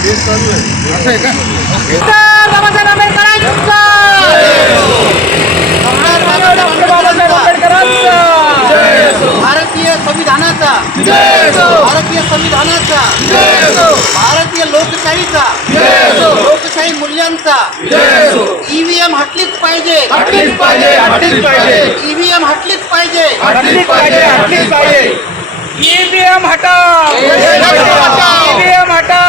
असं आहे का बाबासाहेब आंबेडकरांचा डॉक्टर बाबासाहेब आंबेडकरांचा भारतीय संविधानाचा भारतीय संविधानाचा भारतीय लोकशाहीचा लोकशाही मूल्यांचा ईव्हीएम हटलीच पाहिजे हटलीच पाहिजे हटलीच पाहिजे ईव्हीएम हटलीच पाहिजे हटलीच पाहिजे हटलीच पाहिजे ईव्हीएम हटाव ईव्हीएम हटाव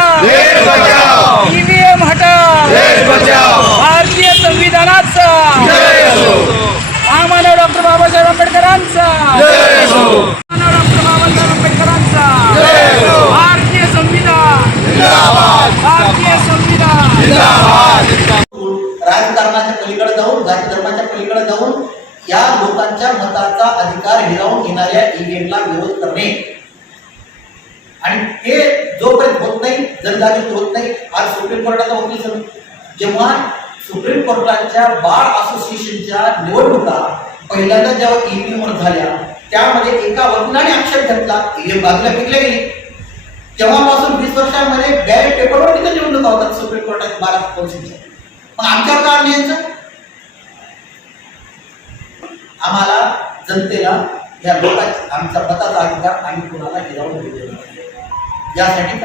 पलीकडे जाऊन या लोकांच्या मताचा अधिकार हिरावून घेणाऱ्या ईव्हीएमला विरोध करणे. आणि हे जोपर्यंत होत नाही जनजागृत होत नाही आज सुप्रीम कोर्टाचा वकील संघ जेव्हा सुप्रीम कोर्टाच्या बार असोसिएशनच्या निवडणुका पहिल्यांदा जेव्हा ईव्हीएमवर झाल्या त्यामध्ये एका वकिलाने आक्षेप घेतला ईव्हीएम बाजूला फेकल्या गेली. तेव्हापासून वीस वर्षांमध्ये बॅलेट पेपरवर तिथं निवडणुका होतात सुप्रीम कोर्टात बारा काउन्सिलच्या मग आमच्यावर का अन्याय आम्हाला जनतेला या लोकांची आमचा मताचा अधिकार आम्ही कुणाला हिरावून घेऊ यासाठी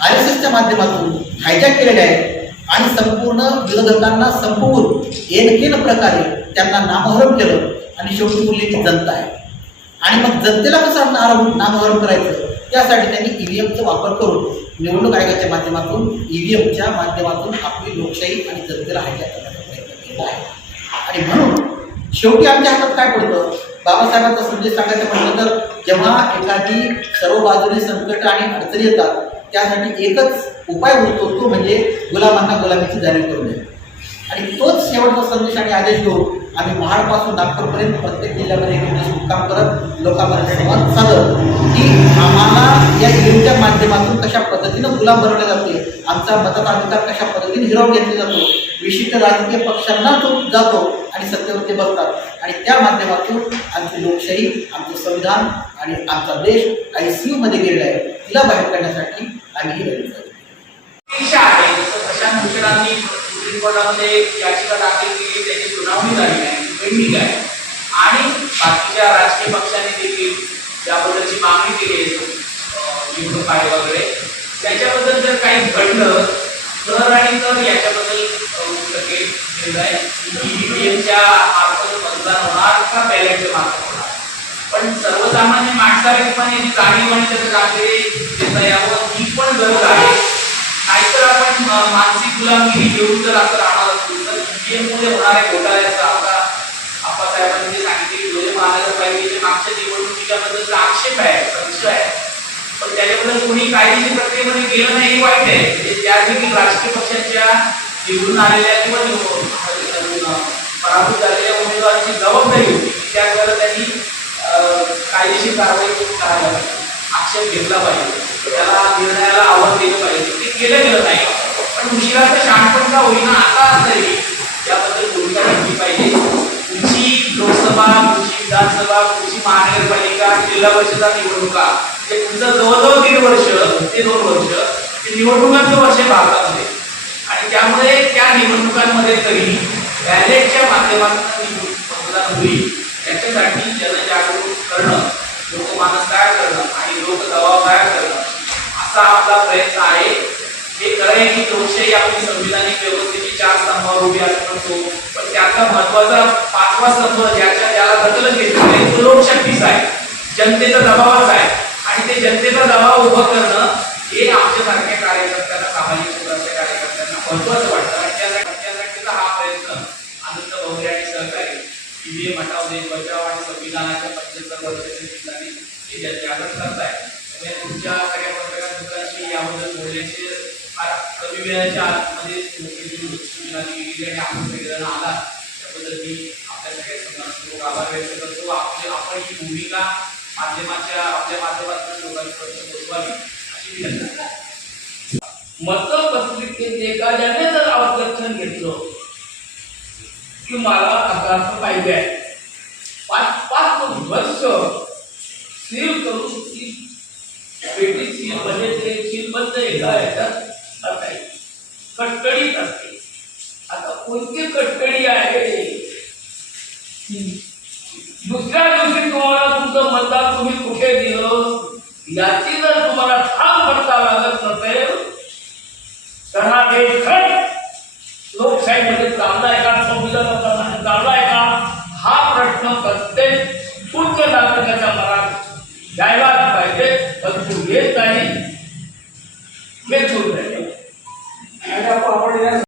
आर एस एसच्या माध्यमातून हायजॅक केलेले आहे आणि संपूर्ण विरोधकांना संपवून एनकेन प्रकारे त्यांना नामहरम केलं आणि शेवटी उरलेली जनता आहे. आणि मग जनतेला कसं नाम नामहरम करायचं? त्यासाठी त्यांनी ईव्हीएमचा वापर करून निवडणूक आयोगाच्या माध्यमातून ईव्हीएमच्या माध्यमातून आपली लोकशाही आणि जनतेला हायजॅक करण्याचा आहे आणि म्हणून शेवटी आमच्या हातात काय पडतं? बाबासाहेबांचा संदेश सांगायचं म्हटलं तर जेव्हा एखादी सर्व बाजूने संकट आणि अडचणी येतात त्यासाठी एकच उपाय उरतो तो म्हणजे गुलामांना गुलामीची जाणीव करून नये. आणि तोच शेवटचा संदेश आणि आदेश घेऊन आम्ही महाडपासून नागपूरपर्यंत प्रत्येक जिल्ह्यामध्ये एक मुक्काम करत लोकांपर्यंत संवाद साधत की आम्हाला या ईव्हीएमच्या माध्यमातून कशा पद्धतीनं गुलाम बनवल्या जातात आमचा मताचा कशा पद्धतीने हिरावून घेतला जातो? विशिष्ट राजकीय पक्षांना तो जातो आणि सत्तेवर ते बसतात. आणि त्या माध्यमातून आमची लोकशाही आमचं संविधान आणि आमचा देश आय सी यूमध्ये गेलेला आहे तिला बाहेर काढण्यासाठी आम्ही ही लढत करतो. सुप्रीम कोर्टामध्ये याचिका दाखल केली त्याची सुनावणी झाली नाही पेंडिंग आहे. आणि बाकीच्या राजकीय पक्षांनी देखील त्याबद्दलची मागणी केली आहे निवडणूक आयोग वगैरे काही घडलं तर आणि तर याच्याबद्दल अं, ईव्हीएमच्या मार्फत मतदान होणार का बॅलेटच्या मार्फत होणार. पण सर्वसामान्य माणसाला पण याची जाणीव आणि त्याचं देता यावं ही पण गरज आहे. नाहीतर आपण मानसिक गुलामगिरी घेऊन जर असं राहणार असू तर ईव्हीएममुळे होणाऱ्या घोटाळ्याचा आता आप्पासाहेबांनी जे सांगितले डोळे धुळे पाहिजे मागच्या निवडणुकीच्या बद्दल आक्षेप आहे संशय आहे. त्याच्याबद्दल कोणी कायदेशीर प्रक्रियेमध्ये गेलं नाही हे वाईट आहे. त्या देखील राजकीय पक्षांच्या निवडून आलेल्या किंवा पराभूत झालेल्या उमेदवाराची जबाबदारी होती. की त्याद्वारे त्यांनी कायदेशीर कारवाई करायला पाहिजे आक्षेप घेतला पाहिजे. त्याला निर्णयाला आव्हान दिलं पाहिजे. ते केलं गेलं नाही. पण उशिराचं शहाणपण का होईना आता तरी याबद्दल भूमिका घेतली पाहिजे. तुमची लोकसभा तुमची विधानसभा तुमची महानगरपालिका जिल्हा परिषदा निवडणुका तुमचं जवळजवळ दीड वर्ष ते दोन वर्ष ते निवडणुकांचं वर्ष भारतामध्ये आणि त्यामुळे त्या निवडणुकांमध्ये तरी बॅलेटच्या माध्यमातून मतदान होईल त्याच्यासाठी जनजागृत करणं लोकमानस तयार करणं आणि लोक दबाव तयार करणं असा आपला प्रयत्न आहे. हे खरं आहे की लोकशाही आपली संविधानिक व्यवस्थेची चार स्तंभावर उभी असतो पण त्यातला महत्त्वाचा पाचवा स्तंभ ज्याच्या ज्याला दखलच घेतली तो लोकशक्तीच आहे. जनतेचा दबावच आहे. आणि ते जनतेचा दबाव उभं करणं हे आमच्यासारख्या कार्यकर्त्यांना सामाजिक क्षेत्राच्या कार्यकर्त्यांना महत्वाचं वाटतं. आणि त्यासाठीचा हा प्रयत्न आनंद भवरे आणि सहकारी ईव्हीएम हटाव देश बचाव आणि संविधानाच्या पंच्याहत्तर वर्षाच्या निमित्ताने हे जनजागरण करत आहे त्यामुळे तुमच्या सगळ्या पत्रकार मित्रांशी याबद्दल बोलण्याचे फार कमी वेळाच्या आतमध्ये मोठी सूचना दिली गेली आणि आपण सगळेजण आला त्याबद्दल मी आपल्या सगळ्या समाजाचे आभार व्यक्त करतो. आपली आपण ही भूमिका माध्यमाच्या आपल्या माध्यमातून लोकांपर्यंत पोहोचवावी अशी विनंती. एखाद्याने जर अवलक्षण घेतलं की मला असं पाहिजे आहे. पाच पाच वर्ष सील करून ती पेटी सील म्हणजे ते सीलबद्ध एका याच्यात असायची कटकडीत असते. आता कोणती कटकडी आहे? कुठे दिलं याची जर तुम्हाला ठाम पडता लागत नसेल तर हा देश खरंच लोकशाहीमध्ये चाललाय का? संविधानाप्रमाणे चाललाय का? हा प्रश्न प्रत्येक पूर्ण नागरिकाच्या मनात द्यायलाच पाहिजे पण तू येत नाही.